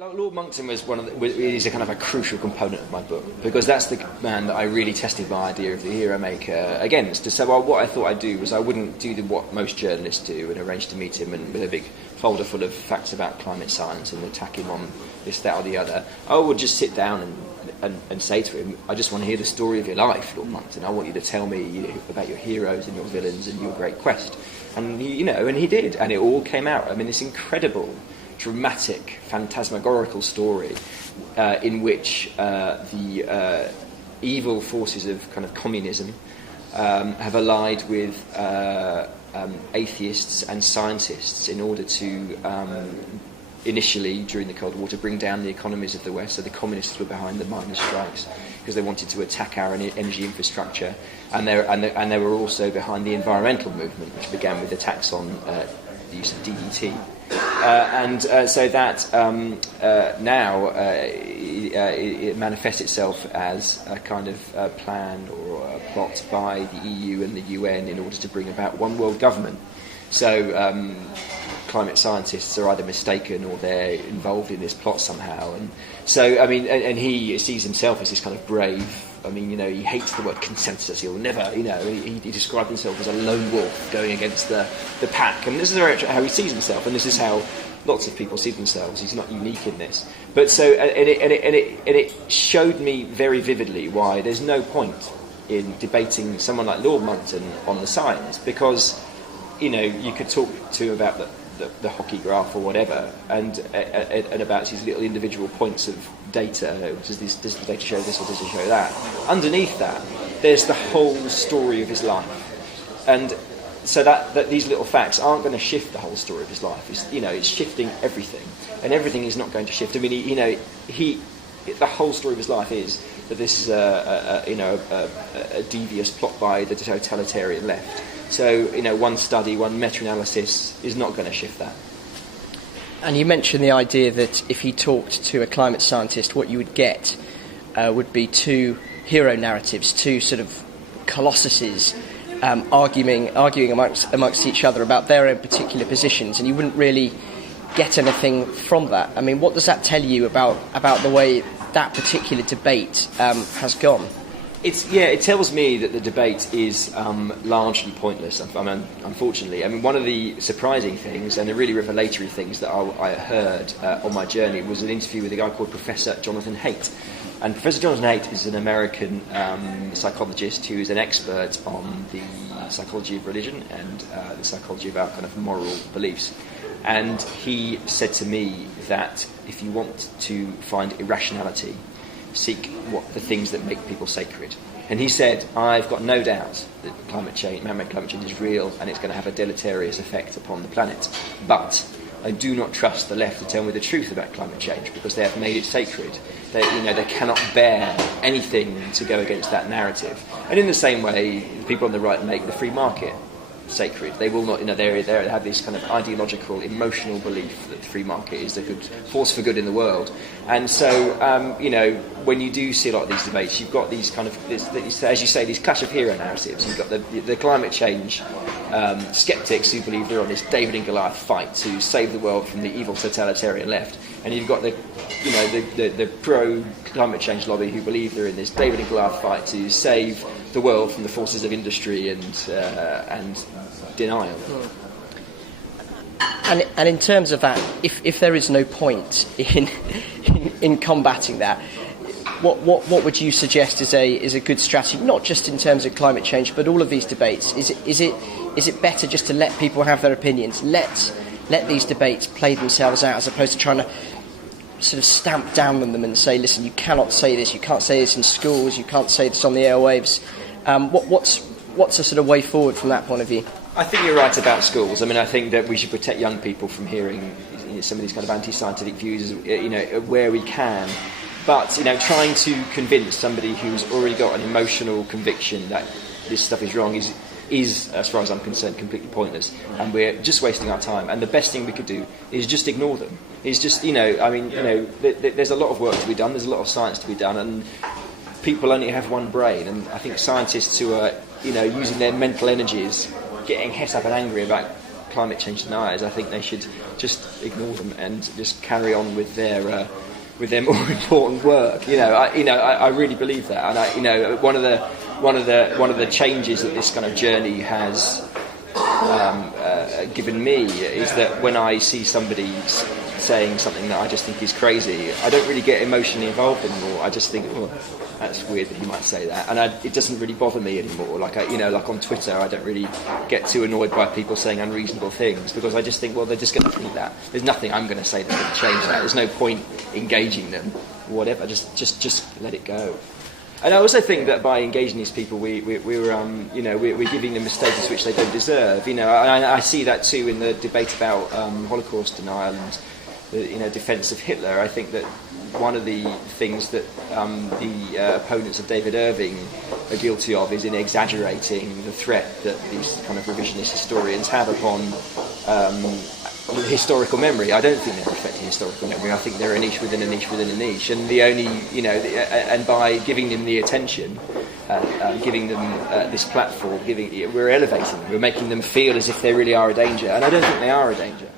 Lord Monckton is a kind of a crucial component of my book, because that's the man that I really tested my idea of the hero maker against. So what I thought I'd do was I wouldn't do what most journalists do and arrange to meet him and with a big folder full of facts about climate science and attack him on this, that or the other. I would just sit down and say to him, I just want to hear the story of your life, Lord Monckton. I want you to tell me about your heroes and your villains and your great quest. And he did, and it all came out. I mean, this incredible, dramatic, phantasmagorical story in which the evil forces of kind of communism have allied with atheists and scientists in order to initially, during the Cold War, to bring down the economies of the West. So the communists were behind the miners' strikes because they wanted to attack our energy infrastructure, and they were also behind the environmental movement, which began with attacks on the use of DDT. So that now it manifests itself as a kind of plan or a plot by the EU and the UN in order to bring about one world government. So climate scientists are either mistaken or they're involved in this plot somehow. And so, I mean, and he sees himself as this kind of brave. I mean, he hates the word consensus. He'll never, he described himself as a lone wolf going against the pack. And this is how he sees himself, and this is how lots of people see themselves. He's not unique in this. But so, and it showed me very vividly why there's no point in debating someone like Lord Monckton on the science, because, you could talk to him about the hockey graph or whatever, and about his little individual points of data. Does the data show this or does it show that? Underneath that, there's the whole story of his life, and so that these little facts aren't going to shift the whole story of his life. It's shifting everything, and everything is not going to shift. I mean, the whole story of his life is that this is a devious plot by the totalitarian left. So, one study, one meta-analysis is not going to shift that. And you mentioned the idea that if he talked to a climate scientist, what you would get would be two hero narratives, two sort of colossuses arguing amongst each other about their own particular positions, and you wouldn't really get anything from that. I mean, what does that tell you about the way that particular debate has gone? It tells me that the debate is largely pointless, unfortunately. I mean, one of the surprising things and the really revelatory things that I heard on my journey was an interview with a guy called Professor Jonathan Haidt. And Professor Jonathan Haidt is an American psychologist who is an expert on the psychology of religion and the psychology of our kind of moral beliefs. And he said to me that if you want to find irrationality, seek the things that make people sacred. And he said, I've got no doubt that man-made climate change is real and it's going to have a deleterious effect upon the planet. But I do not trust the left to tell me the truth about climate change because they have made it sacred. They cannot bear anything to go against that narrative. And in the same way, people on the right make the free market sacred. They will not, they have this kind of ideological, emotional belief that the free market is the good force for good in the world. And so, when you do see a lot of these debates, you've got these kind of, as you say, these clash of hero narratives. You've got the climate change skeptics who believe they're on this David and Goliath fight to save the world from the evil totalitarian left, and you've got the pro climate change lobby who believe they're in this David and Goliath fight to save the world from the forces of industry and denial. And in terms of that, if there is no point in combating that, what would you suggest is a good strategy? Not just in terms of climate change, but all of these debates. Is it better just to let people have their opinions? Let these debates play themselves out, as opposed to trying to sort of stamp down on them and say, listen, you cannot say this, you can't say this in schools, you can't say this on the airwaves. What's a sort of way forward from that point of view? I think you're right about schools. I mean, I think that we should protect young people from hearing some of these kind of anti-scientific views, where we can. But, trying to convince somebody who's already got an emotional conviction that this stuff is wrong is, as far as I'm concerned, completely pointless, and we're just wasting our time. And the best thing we could do is just ignore them. Is just, there's a lot of work to be done. There's a lot of science to be done, and people only have one brain. And I think scientists who are, using their mental energies, getting het up and angry about climate change deniers, I think they should just ignore them and just carry on with their more important work. I really believe that, and one of the changes that this kind of journey has given me is that when I see somebody saying something that I just think is crazy, I don't really get emotionally involved anymore. I just think, oh, that's weird that you might say that, and it doesn't really bother me anymore. Like on Twitter, I don't really get too annoyed by people saying unreasonable things, because I just think, well, they're just going to think that. There's nothing I'm going to say that's going to change that. There's no point engaging them, whatever. Just let it go. And I also think that by engaging these people, we're giving them a status which they don't deserve. I see that too in the debate about Holocaust denial and the defence of Hitler. I think that one of the things that the opponents of David Irving are guilty of is in exaggerating the threat that these kind of revisionist historians have upon historical memory. I don't think they're affecting historical memory. I think they're a niche within a niche within a niche, and the only, and by giving them the attention, giving them this platform, we're elevating them. We're making them feel as if they really are a danger, and I don't think they are a danger.